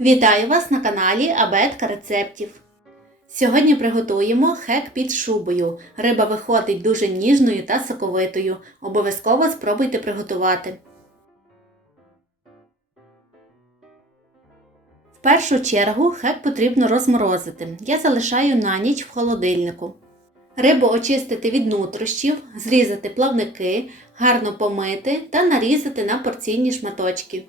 Вітаю вас на каналі Абетка рецептів. Сьогодні приготуємо хек під шубою. Риба виходить дуже ніжною та соковитою. Обов'язково спробуйте приготувати. В першу чергу хек потрібно розморозити. Я залишаю на ніч в холодильнику. Рибу очистити від нутрощів, зрізати плавники, гарно помити та нарізати на порційні шматочки.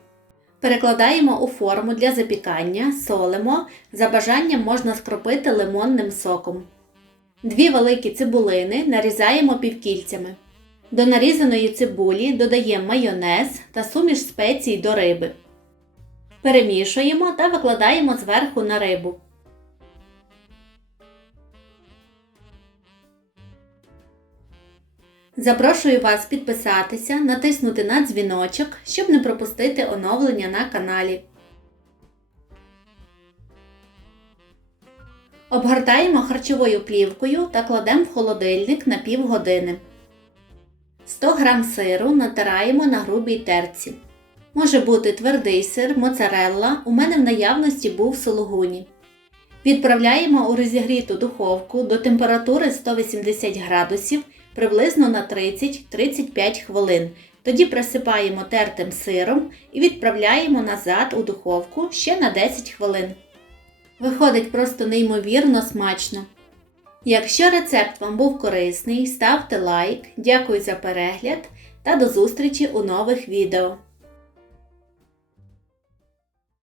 Перекладаємо у форму для запікання, солимо. За бажанням можна скропити лимонним соком. Дві великі цибулини нарізаємо півкільцями. До нарізаної цибулі додаємо майонез та суміш спецій до риби. Перемішуємо та викладаємо зверху на рибу. Запрошую вас підписатися, натиснути на дзвіночок, щоб не пропустити оновлення на каналі. Обгортаємо харчовою плівкою та кладемо в холодильник на півгодини. 100 г сиру натираємо на грубій терці. Може бути твердий сир, моцарелла, у мене в наявності був сулугуні. Відправляємо у розігріту духовку до температури 180 градусів приблизно на 30-35 хвилин. Тоді присипаємо тертим сиром і відправляємо назад у духовку ще на 10 хвилин. Виходить просто неймовірно смачно. Якщо рецепт вам був корисний, ставте лайк, дякую за перегляд та до зустрічі у нових відео.